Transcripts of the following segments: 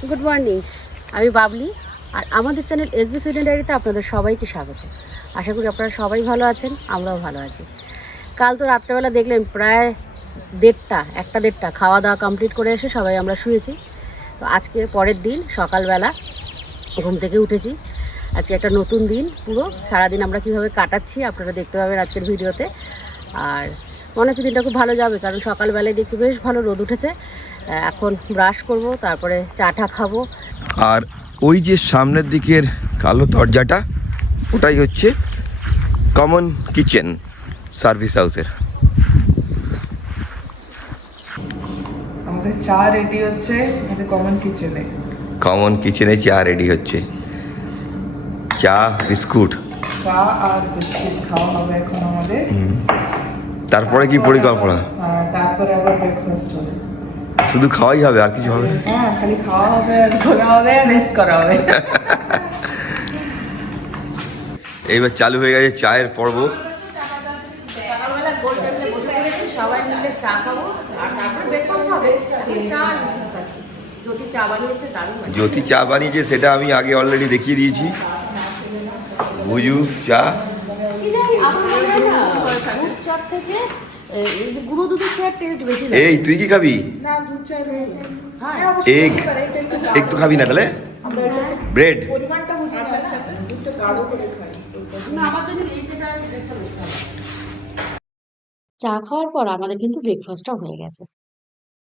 Good morning, আমি বাবলি। আর আমাদের channel SB Sweden ডায়েরিতে আপনাদের সবাইকে স্বাগত। আশা করি আপনারা সবাই ভালো আছেন, আমরাও ভালো আছি। কাল তো রাত্রেবেলা দেখলেন প্রায় 1:30 খাওয়া দাওয়া কমপ্লিট করে এসে সবাই আমরা শুয়েছি। তো আজকে পরের দিন সকালবেলা ঘুম থেকে উঠেছি। আজকে একটা নতুন দিন, পুরো সারাদিন আমরা কীভাবে কাটাচ্ছি আপনারা দেখতে পাবেন আজকের ভিডিওতে। আর মনে হচ্ছে দিনটা খুব ভালো যাবে, কারণ সকালবেলায় দেখছি বেশ ভালো রোদ উঠেছে। এখন ব্রাশ করব, তারপরে চাটা খাবো। আর ওই যে সামনের দিকের কালো দরজাটা, ওটাই হচ্ছে কমন কিচেন সার্ভিস হাউসের। আমাদের চা রেডি হচ্ছে আমাদের কমন কিচেনে। কমন কিচেনে চা রেডি হচ্ছে, চা বিস্কুট। চা আর বিস্কুট খাওয়া হবে এখন আমাদের। তারপরে কি পরিকল্পনা? তারপরে আবার ব্রেকফাস্ট হবে। শুধু খাওয়াই হবে, আর কিছু হবে? হ্যাঁ, খালি খাওয়া হবে আর ঘোরা হবে আর রেস্ট করা হবে। এইবার চালু হয়ে গেছে চায়ের পর্ব। সকালবেলা গোল টেবিলে বসে পড়েছি, সবাই মিলে চা খাবো আর তারপর ব্রেকফাস্ট হবে। চা আর বিস্কুট খাচ্ছি। জ্যোতি চা বানিয়েছে, দারুণ। জ্যোতি চা বানিয়েছে, সেটা আমি আগে অলরেডি দেখিয়ে দিয়েছি। বুঝু চা থেকে গুঁড়ো দুধের চায়ের টেস্ট বেশি। এই তুই কি খাবি? না, দুধ চা নেই। এগ এগ তো খাবি না তাহলে? ব্রেড পরিমাণটা বুঝি না, সাথে দুধটা গাঢ় করে খাই। না, আমার জন্য এই যেটা চা খাওয়ার পর আমাদের কিন্তু ব্রেকফাস্টটাও হয়ে গেছে।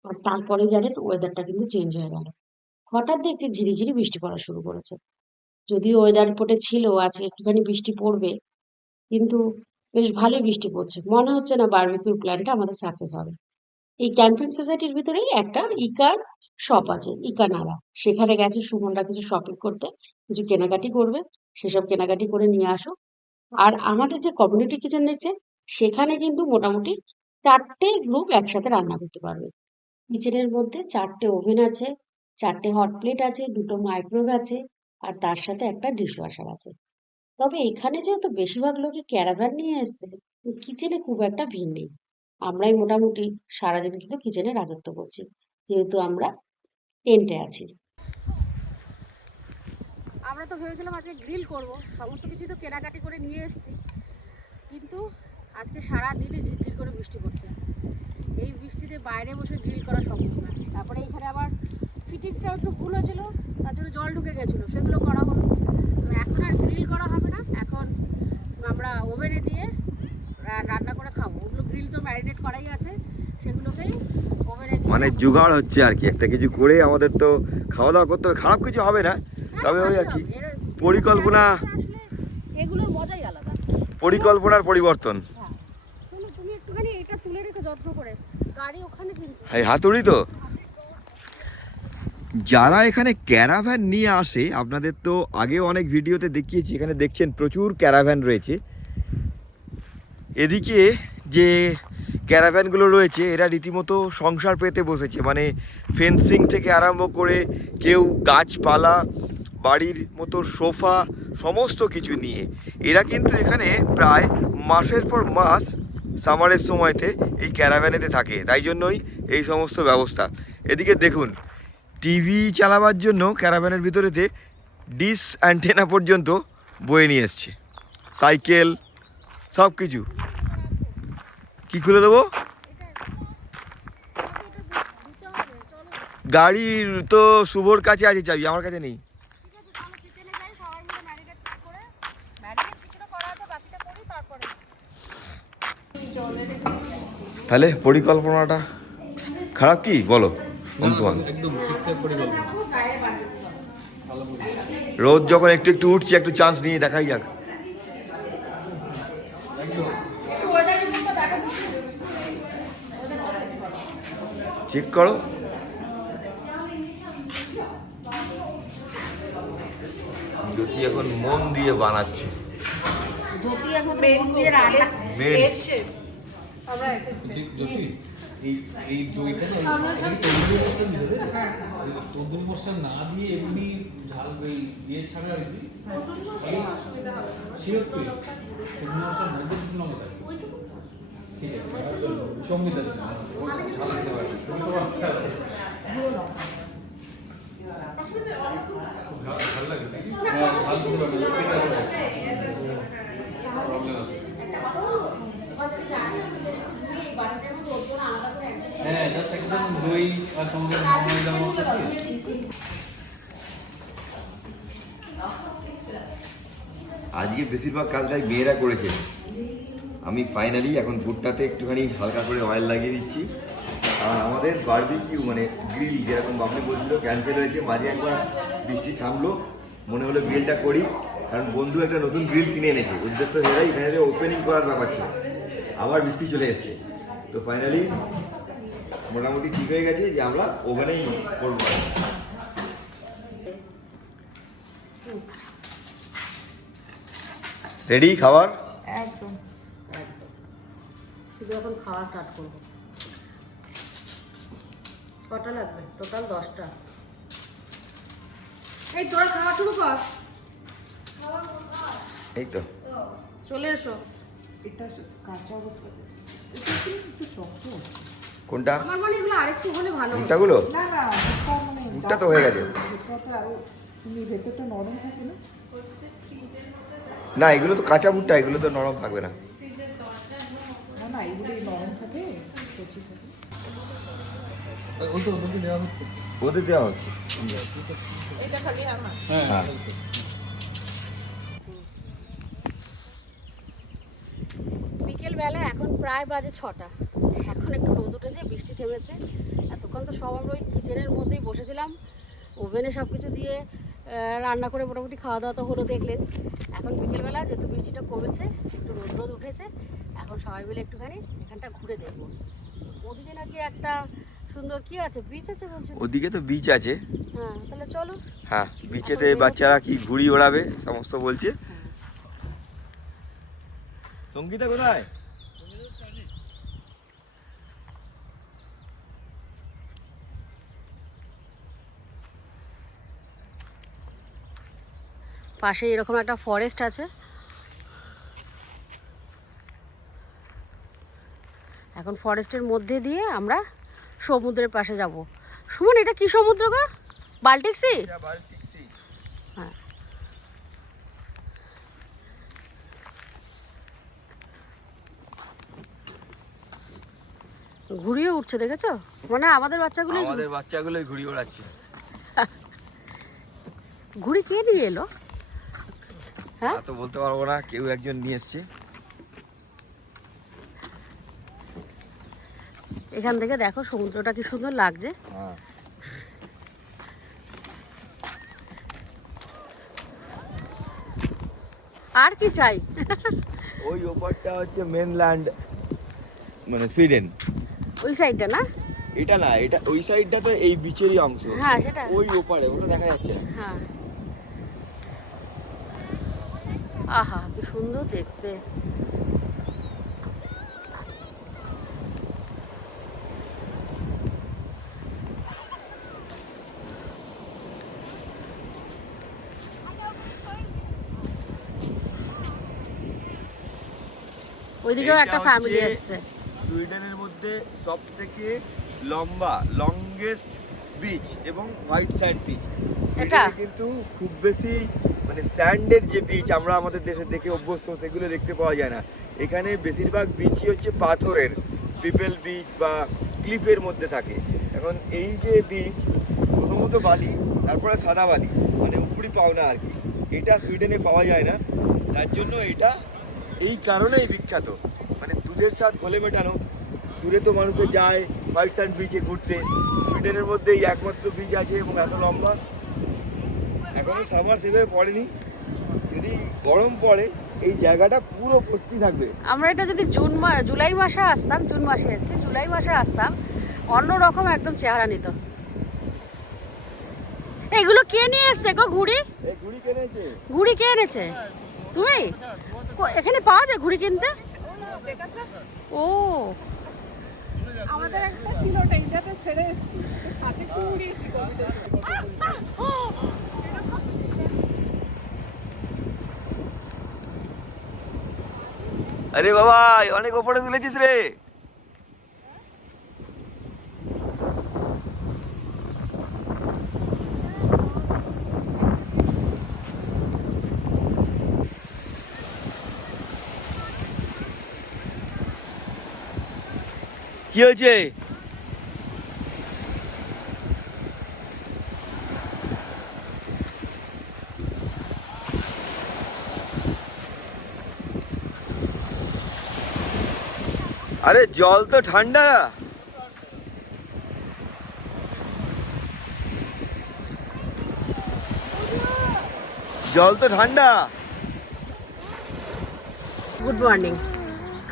আর তারপরে জানেন ওয়েদারটা কিন্তু চেঞ্জ হয়ে গেল। হঠাৎ দেখছি ঝিরিঝিরি বৃষ্টি পড়া শুরু করেছে। যদিও ওয়েদার রিপোর্টে ছিল আজকে একটুখানি বৃষ্টি পড়বে, কিন্তু বেশ ভালোই বৃষ্টি পড়ছে। মনে হচ্ছে না বারবিকিউ প্ল্যানটা আমাদের সাকসেস হবে। এই ক্যাম্পিং সোসাইটির ভিতরেই একটা ইকার শপ আছে, ইকা নাড়া। সেখানে গেছে সুমনরা কিছু শপিং করতে, কিছু কেনাকাটি করবে। সেসব কেনাকাটি করে নিয়ে আসো। আর আমাদের যে কমিউনিটি কিচেন দেখছে, সেখানে কিন্তু মোটামুটি 4টে গ্রুপ একসাথে রান্না করতে পারবে। কিচেনের মধ্যে 4টে ওভেন আছে, 4টে হট প্লেট আছে, 2টো মাইক্রোওয়েভ আছে, আর তার সাথে একটা ডিশওয়াশার আছে। তবে এখানে যেহেতু বেশিরভাগ লোকই ক্যারাভ্যান নিয়ে এসছে, কিচেনে খুব একটা ভিড় নেই। আমরাই মোটামুটি সারাদিন কিন্তু কিচেনে রাজত্ব করছি, যেহেতু আমরা টেন্টে আছি। আমরা তো ভেবেছিলাম আজকে গ্রিল করব, সমস্ত কিছু তো কেনাকাটি করে নিয়ে এসেছি, কিন্তু আজকে সারা দিনে ঝিরঝির করে বৃষ্টি পড়ছে। এই বৃষ্টিতে বাইরে বসে গ্রিল করা সম্ভব না। তারপরে এখানে আবার ফিটিংসটাও একটু ভুল হয়েছিল, তার জন্য জল ঢুকে গেছিলো, সেগুলো করা হলো। তো এখন আর গ্রিল করা হবে না, এখন আমরা ওভেনে দিয়ে রান্না করে খাবো। ওগুলো গ্রিল তো ম্যারিনেট করাই আছে, সেগুলোকেই ওভেনে দিয়ে মানে জোগাড় হচ্ছে আর কি, একটা কিছু করে আমাদের তো খাওয়া দাওয়া করতে হবে। খারাপ কিছু হবে না, তবে ওই আর কি পরিকল্পনা, এগুলোর মজাই আলাদা। পরিকল্পনার পরিবর্তন। তুমি একটুখানি এটা তুলে রেখে যত্ন করে, গাড়ি ওখানে কিন্তু হাতুড়ি তো। যারা এখানে ক্যারাভ্যান নিয়ে আসে, আপনাদের তো আগেও অনেক ভিডিওতে দেখিয়েছি, এখানে দেখছেন প্রচুর ক্যারাভ্যান রয়েছে। এদিকে যে ক্যারাভ্যানগুলো রয়েছে, এরা রীতিমতো সংসার পেতে বসেছে। মানে ফেন্সিং থেকে আরম্ভ করে কেউ গাছপালা, বাড়ির মতো সোফা, সমস্ত কিছু নিয়ে এরা কিন্তু এখানে প্রায় মাসের পর মাস সামারের সময়তে এই ক্যারাভ্যানেতে থাকে। তাই জন্যই এই সমস্ত ব্যবস্থা। এদিকে দেখুন, টিভি চালাবার জন্য ক্যারাভ্যানের ভিতরেতে ডিশ অ্যান্টেনা পর্যন্ত বয়ে নিয়ে এসছে, সাইকেল, সব কিছু। কি খুলে দেবো? গাড়ির তো শুভর কাছে আছে চাবি, আমার কাছে নেই। তাহলে পরিকল্পনাটা খারাপ কি বলো অংশমান? রোদ যখন একটু একটু উঠছে, একটু চান্স নিয়ে দেখাই যাক। চেক করো। জ্যোতি এখন মন দিয়ে বানাচ্ছে। জ্যোতি এখন মন দিয়ে রান্না এই দইটা তন্দুর মশলা না দিয়ে এমনি ঝাল দিয়ে ছাড়া আর কি সিরপ তৈরি তন্দুর মশলার মধ্যে শুকনো লঙ্কা ঠিক আছে সঙ্গীত আছে ঝাল দিতে পারছি ঝাল লাগে? হ্যাঁ, ঝাল দিতে পারবে না, পেটে ব্যথা করে। প্রবলেম আছে। হ্যাঁ, জাস্ট একদম দই আর সঙ্গে ময়দা মশলা দিয়ে। আজকে বেশিরভাগ কাজটাই মেয়েরা করেছে। আমি ফাইনালি এখন ভুট্টাতে একটুখানি হালকা করে অয়েল লাগিয়ে দিচ্ছি। আর আমাদের বারবিকিউ মানে গ্রিল যেরকম আপনি বলছিল ক্যান্সেল হয়েছে, মাঝে একবার বৃষ্টি থামলো, মনে হলো গ্রিলটা করি, কারণ বন্ধু একটা নতুন গ্রিল কিনে এনেছে, উদ্দেশ্য সেটাই, এখানে ওপেনিং করার ব্যাপার ছিল, আবার বৃষ্টি চলে এসছে। তো ফাইনালি মোটামুটি ঠিক হয়ে গেছে যে আমরা ওভেনেই করবো। রেডি খাবার? একদম। শুধু এখন খাওয়া স্টার্ট করবো। কটা লাগবে? টোটাল 10টা। এই তোরা খাওয়া শুরু কর। এই তো চলে এসো। এটা কাঁচা অবস্থাতে এটা একটু শক্ত। কোনটা? আমার মানে এগুলো আরেকটু হলে ভালো হতো। ভুট্টাগুলো? না না, ভুট্টা মানে ভুট্টা তো হয়ে গেছে। ভুট্টাটা আরো ভেতরটা নরম থাকে না? না, এগুলো তো কাঁচা ভুট্টা, এগুলো তো নরম থাকবে না। না না, এগুলো নরম থাকে, কচি থাকে। ওই তো ওদেরকে দেওয়া হচ্ছে। ওদের দেওয়া হচ্ছে। এটা খালি আমার। হ্যাঁ, হ্যাঁ। বিকেলবেলা এখন প্রায় বাজে 6টা। এখন একটু রোদ উঠেছে, বৃষ্টি থেমেছে। এতক্ষণ তো সব আমরা ওই কিচেনের মধ্যেই বসেছিলাম, ওভেনে সব কিছু দিয়ে রান্না করে মোটামুটি খাওয়া দাওয়া তো হলো দেখলেন। এখন বিকেলবেলা যেহেতু বৃষ্টিটা কমেছে, একটু রোদ রোদ উঠেছে, এখন সবাই মিলে একটুখানি এখানটা ঘুরে দেখবো। ওদিকে নাকি একটা সুন্দর কি আছে, বিচ আছে বলছে। ওদিকে তো বিচ আছে। হ্যাঁ, তাহলে চলো। হ্যাঁ, বিচেতে বাচ্চারা কি ঘুড়ি ওড়াবে সমস্ত বলছে। সঙ্গীতা কোথায়? পাশে এরকম একটা ফরেস্ট আছে। এখন ফরেস্টের মধ্যে দিয়ে আমরা সমুদ্রের পাশে যাব। সুমন, এটা কি সমুদ্র গো? Baltic C? হ্যাঁ। ঘুরিয়ে উঠছে, দেখেছো? মানে আমাদের বাচ্চাগুলোই ঘুড়ি ওড়াচ্ছে। ঘুড়ি কে নিয়ে এলো? হ্যাঁ, তা তো বলতে পারবো না, কেউ একজন নিয়ে এসছে। এখান থেকে দেখো সমুদ্রটা কি সুন্দর লাগছে। হ্যাঁ। আর কি চাই? ওই ওপারটা হচ্ছে মেনল্যান্ড, মানে সুইডেন। ওই সাইডটা না? এটা না, এটা ওই সাইডটা তো এই বিচেরই অংশ। হ্যাঁ, সেটা। ওই ওপারে ওটা দেখা যাচ্ছে না। হ্যাঁ। আহা, কি সুন্দর দেখতে। ওইদিকেও এইটা একটা হচ্ছে ফ্যামিলি এসছে। সুইডেনের মধ্যে সবথেকে লংগেস্ট বিচ এবং হোয়াইট স্যান্ড বিচ। এটা? কিন্তু খুব বেশি মানে স্যান্ডের যে বিচ আমরা আমাদের দেশে দেখে অভ্যস্ত, সেগুলো দেখতে পাওয়া যায় না। এখানে বেশিরভাগ বিচই হচ্ছে পাথরের, পিপল বিচ বা ক্লিফের মধ্যে থাকে। এখন এই যে বিচ, প্রথমত বালি, তারপরে সাদা বালি, মানে উপরি পাওনা আর কি, এটা সুইডেনে পাওয়া যায় না। তার জন্য এটা এই কারণেই বিখ্যাত, মানে দুধের স্বাদ ঘোলে মেটানো। দূরে তো মানুষে যায় হোয়াইট স্যান্ড বিচে ঘুরতে, সুইডেনের মধ্যে এই একমাত্র বিচ আছে এবং এত লম্বা। এখনো সামার সেভাবে পড়েনি, যদি গরম পড়ে এই জায়গাটা পুরো ভর্তি থাকবে। আমরা এটা যদি জুলাই মাসে আসতাম, জুন মাসে এসছি, জুলাই মাসে আসতাম, অন্যরকম একদম চেহারা নিত। এগুলো কে নিয়ে এসছে গো ঘুড়ি? এই ঘুড়ি কিনেছে? ঘুড়ি কে এনেছে? তুমি? এখানে পাওয়া যায় ঘুড়ি কিনতে? ও, আমাদের একটা ছিল, ওটা ইন্ডিয়াতে ছেড়ে এসেছি, ছাদে কি উড়িয়েছি। আরে বাবা, অনেক ওপরে তুলেছিস রে। কি হয়েছে? আরে জল তো ঠান্ডা। জল তো ঠান্ডা। Good morning.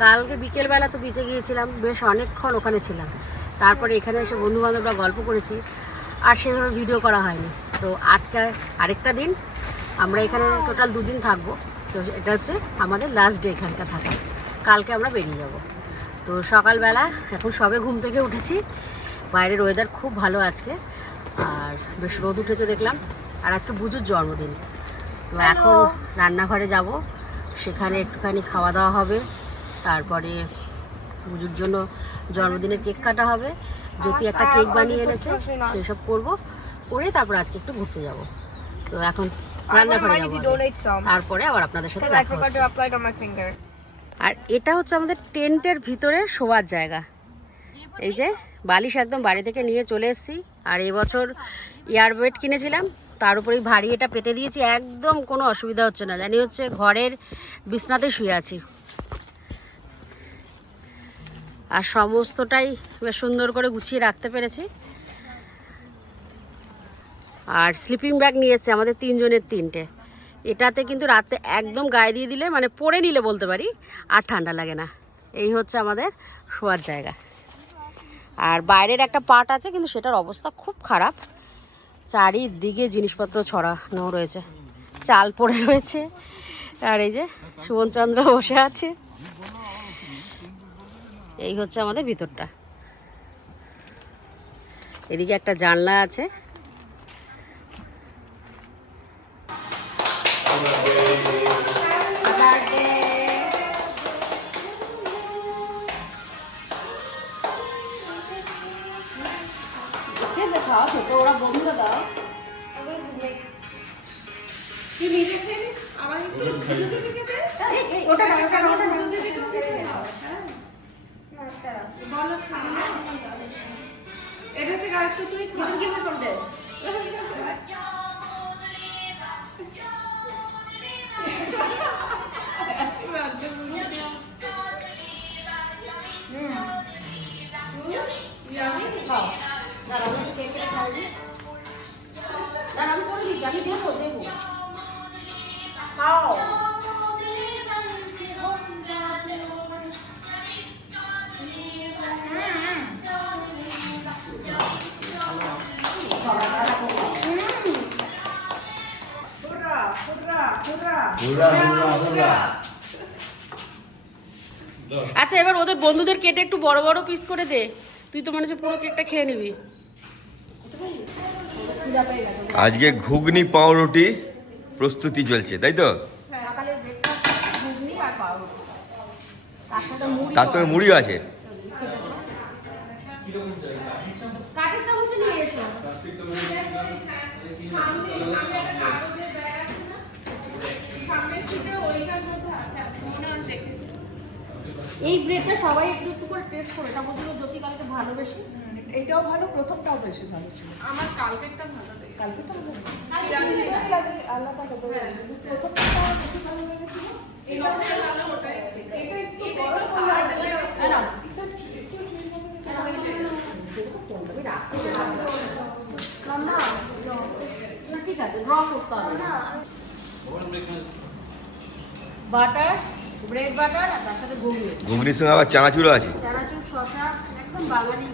কালকে বিকেলবেলা তো বিচে গিয়েছিলাম, বেশ অনেকক্ষণ ওখানে ছিলাম। তারপরে এখানে এসে বন্ধুবান্ধবরা গল্প করেছি, আর সেভাবে ভিডিও করা হয়নি। তো আজকে আরেকটা দিন, আমরা এখানে টোটাল 2 দিন থাকবো। তো এটা হচ্ছে আমাদের লাস্ট ডে এখানকার থাকা। কালকে আমরা বেরিয়ে যাব। তো সকালবেলা এখন সবে ঘুম থেকে উঠেছি। বাইরের ওয়েদার খুব ভালো আজকে, আর বেশ রোদ উঠেছে দেখলাম। আর আজকে বুজুর জন্মদিন। তো এখন রান্নাঘরে যাব, সেখানে একটুখানি খাওয়া দাওয়া হবে। তারপরে পুজোর জন্য জন্মদিনের কেক কাটা হবে। জ্যোতি একটা কেক বানিয়ে এনেছে, সেসব করবো, করে তারপর আজকে একটু ঘুরতে যাব। তো এখন রান্নাঘরে যাবো আগে, তারপরে আবার আপনাদের সাথে দেখা হচ্ছে। আর এটা হচ্ছে আমাদের টেন্টের ভিতরে শোয়ার জায়গা। এই যে বালিশ একদম বাড়ি থেকে নিয়ে চলে এসেছি। আর এবছর এয়ারবেড কিনেছিলাম, তার উপরেই ভারী এটা পেতে দিয়েছি। একদম কোনো অসুবিধা হচ্ছে না, জানি হচ্ছে ঘরের বিছনাতে শুয়ে আছি। আর সমস্তটাই বেশ সুন্দর করে গুছিয়ে রাখতে পেরেছি। আর স্লিপিং ব্যাগ নিয়ে এসেছে আমাদের 3 জনের 3টে। এটাতে কিন্তু রাতে একদম গায়ে দিয়ে দিলে, মানে পরে নিলে বলতে পারি, আর ঠান্ডা লাগে না। এই হচ্ছে আমাদের শোয়ার জায়গা। আর বাইরের একটা পার্ট আছে, কিন্তু সেটার অবস্থা খুব খারাপ। চারিদিকে জিনিসপত্র ছড়ানো রয়েছে, চাল পড়ে রয়েছে। আর এই যে সুমনচন্দ্র বসে আছে। এই হচ্ছে আমাদের ভিতরটা। এদিকে একটা জানলা আছে। খাওয়া ছোট, ওরা বন্ধুরা দাও। এটা থেকে আরেকটু তুই আমি করে দিচ্ছি, আমি দেবো দেবো, খাও। আচ্ছা, এবার ওদের বন্ধুদের কেটে একটু বড় বড় পিস করে দে। তুই তো মনে হচ্ছে পুরো কেকটা খেয়ে নিবি। আজকে ঘুগনি পাউরুটি প্রস্তুতি চলছে, তাই তো? তার সঙ্গে মুড়িও আছে। এই ব্রেডটা সবাই একটু একটু করে টেস্ট করে, এটা বলছিল জ্যোতি কালকে ভালোবেসে। এইটাও ভালো, প্রথমটাও বেশি ভালো ছিল। আমার কালকেরটা ভালো লেগেছে। কালকেটা ভালো ছিল। আলাদা প্রথমটা বেশি ভালো লেগেছিল। সবচেয়ে ভালো ওটাই ছিল। এটা একটু এটা বড় একটু হয়ে hard গেছে। লেগেছে। ঠিক আছে, ড্র করতে হবে না। বাটার, ব্রেড বাটার, আর তার সাথে ঘুগনি। ঘুগনির সঙ্গে আবার চানাচুরও আছে। চানাচুর, শসা, একদম বাঙালি।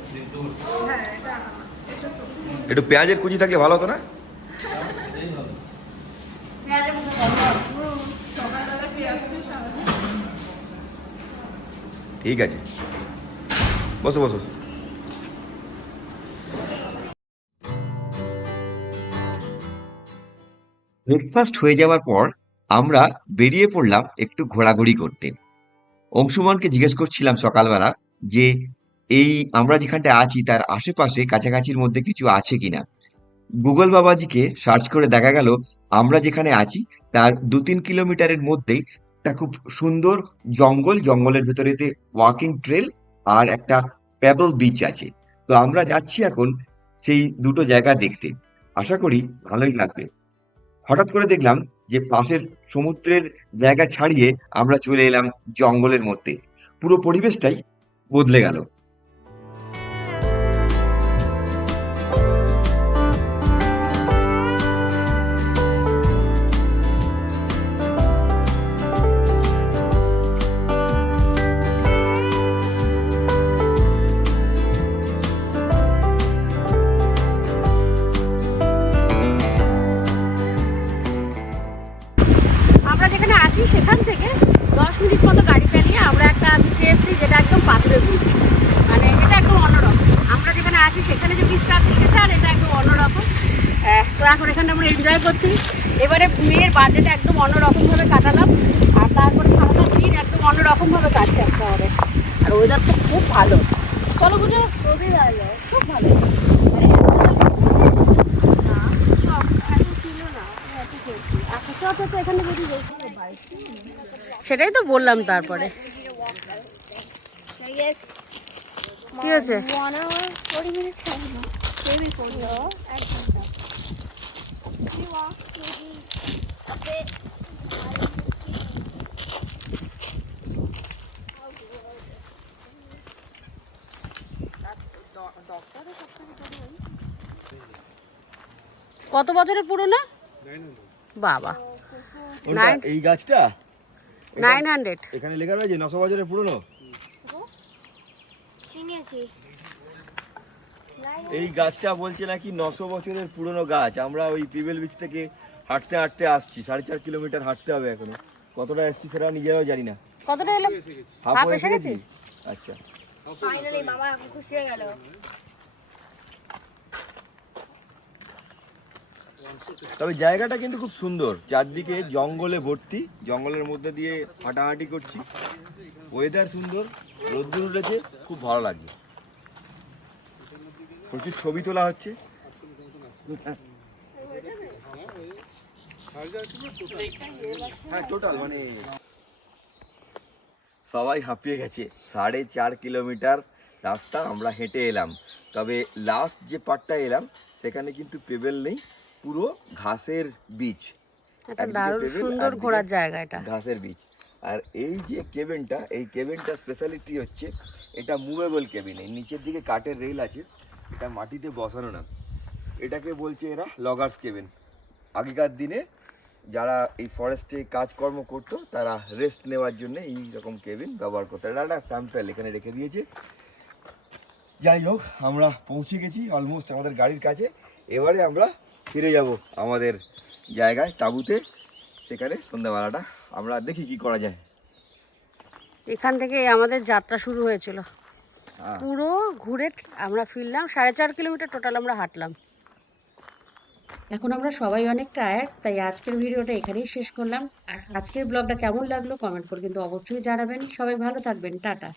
হ্যাঁ, এটা তো একটু পেঁয়াজের কুচি থাকলে ভালো হতো না? পেঁয়াজের মধ্যে গন্ধ। সকালবেলা পেঁয়াজ কুচি ঠিক আছে, বসো বসো। ব্রেকফাস্ট হয়ে যাওয়ার পর আমরা বেরিয়ে পড়লাম একটু ঘোরাঘুরি করতে। অংশুমানকে জিজ্ঞেস করছিলাম সকালবেলা যে এই আমরা যেখানটা আছি তার আশেপাশে কাছাকাছির মধ্যে কিছু আছে কিনা। গুগল বাবাজিকে সার্চ করে দেখা গেল আমরা যেখানে আছি তার 2-3 কিলোমিটারের মধ্যেই একটা খুব সুন্দর জঙ্গল, জঙ্গলের ভেতরেতে ওয়াকিং ট্রেল আর একটা পেবল বিচ আছে। তো আমরা যাচ্ছি এখন সেই দুটো জায়গা দেখতে। আশা করি ভালোই লাগবে। হঠাৎ করে দেখলাম যে পাশের সমুদ্রের জায়গা ছাড়িয়ে আমরা চলে এলাম জঙ্গলের মধ্যে। পুরো পরিবেশটাই বদলে গেল। আমরা যেখানে আছি সেখান থেকে 10 মিনিট মতো গাড়ি চালিয়ে আমরা একটা বিচে এসেছি, যেটা একদম পাথরের বিচ। মানে এটা একদম অন্যরকম। আমরা যেখানে আছি সেখানে যে বিচটা আছে সেটা, আর এটা একদম অন্যরকম। তো এখন এখানে আমরা এনজয় করছি। এবারে মেয়ের বার্থডেটা একদম অন্যরকমভাবে কাটালাম, আর তারপরে সারাটা দিন একদম অন্যরকমভাবে কাটছে আজকে আমাদের। আর ওয়েদার তো খুব ভালো। চলো বুঝো, খুবই ভালো, খুব ভালো। মানে সেটাই তো বললাম। তারপরে কি হয়েছে? কত বছরের পুরনো? বাবা, এই গাছটা 900। এখানে লেখা রয়েছে 900 বছরের পুরনো। এই গাছটা বলছে নাকি 900 বছরের পুরনো গাছ। আমরা ওই পিবেল বিচ থেকে হাঁটতে হাঁটতে আসছি, 4.5 কিলোমিটার হাঁটতে হবে এখনো। কতটা এসছি সেটা নিজেরাও জানি না। কতটা এলাম? হাফ হাফ হয়ে এসে গেছি। গেছি? আচ্ছা, ফাইনালি বাবা এখন খুশি হয়ে গেল। তবে জায়গাটা কিন্তু খুব সুন্দর, চারদিকে জঙ্গলে ভর্তি। জঙ্গলের মধ্যে দিয়ে হাঁটাহাঁটি করছি, ওয়েদার সুন্দর, রোদ্দুর উঠেছে, খুব ভালো লাগছে। প্রচুর ছবি তোলা হচ্ছে। হ্যাঁ, টোটাল মানে সবাই হাঁপিয়ে গেছে। 4.5 কিলোমিটার রাস্তা আমরা হেঁটে এলাম। তবে লাস্ট যে পার্টটা এলাম সেখানে কিন্তু পেবেল নেই, পুরো ঘাসের বিচ। একটা দারুণ সুন্দর ঘোরার জায়গা এটা, ঘাসের বিচ। আর এই যে কেবিনটা, এই কেবিনটা স্পেশালিটি হচ্ছে এটা মুভেবল কেবিন। এই নিচের দিকে কাঠের রেল আছে, এটা মাটিতে বসানো না। এটাকে বলছে এরা লগার্স কেবিন। আগেকার দিনে যারা এই ফরেস্টে কাজকর্ম করতো তারা রেস্ট নেওয়ার জন্য এই রকম কেবিন ব্যবহার করতো। এটা একটা স্যাম্পল এখানে রেখে দিয়েছে। যাই হোক, আমরা পৌঁছে গেছি অলমোস্ট আমাদের গাড়ির কাছে। এবারে আমরা ফিরে যাব আমাদের জায়গায়, তাঁবুতে। সেখানে সন্ধ্যাবেলাটা আমরা দেখি কি করা যায়। এখান থেকে আমাদের যাত্রা শুরু হয়েছিল। পুরো ঘুরে আমরা ফিরলাম, 4.5 কিলোমিটার টোটাল আমরা হাঁটলাম। এখন আমরা সবাই অনেক টায়ার্ড, তাই আজকের ভিডিওটা এখানেই শেষ করলাম। আর আজকের ব্লগটা কেমন লাগলো কমেন্ট করে কিন্তু অবশ্যই জানাবেন। সবাই ভালো থাকবেন, টাটা।